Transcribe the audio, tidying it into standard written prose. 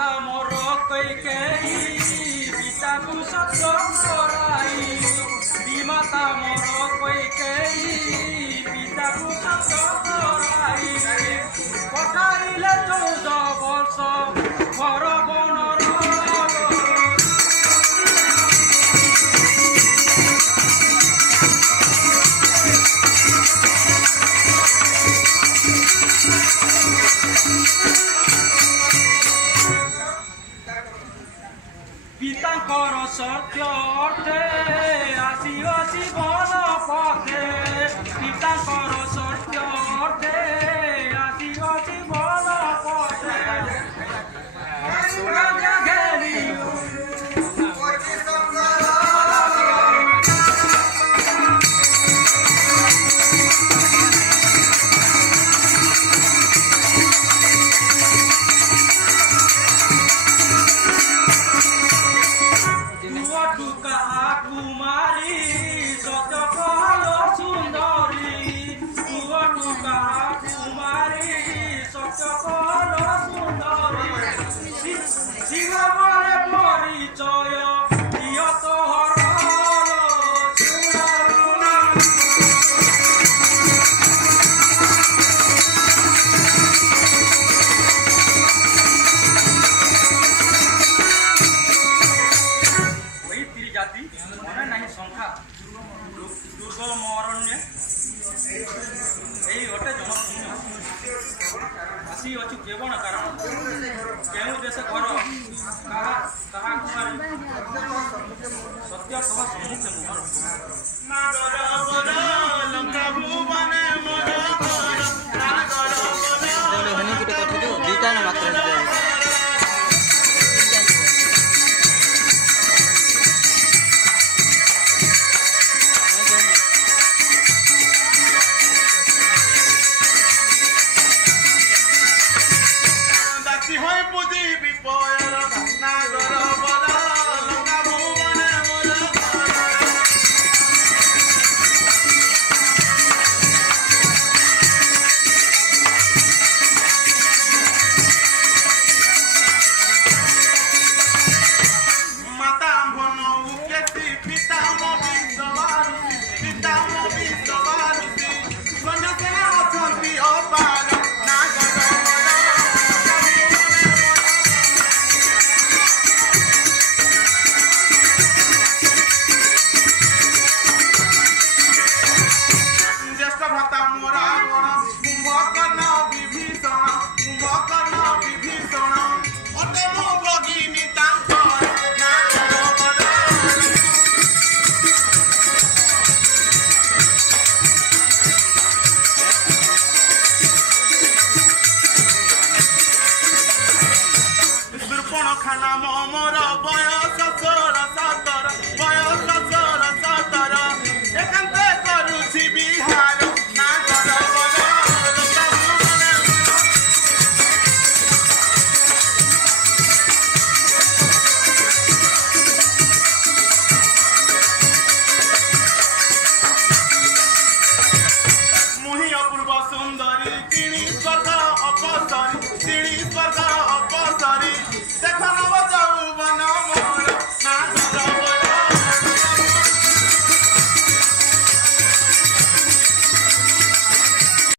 माता मोर कैकेयी पिता को सत्य कराई माता मोर कैकेयी पिता को सत्य कराई पठाइले 14 वर्ष घर बनर पितांकर सत्य अर्थे आसी बन पथे पितांकर सत्य अर्थे आसी बन पथे दुर्गम अरण्य यही गोटे जनशून्य आसी अच्छु केवल कारण केउ देश घर कहा कुमारी सत्य कह सम्मुख खाना मोर बयस 16-17 बयस 16-17 एकांते करुछि बिहार मुहि अपूर्व सुंदर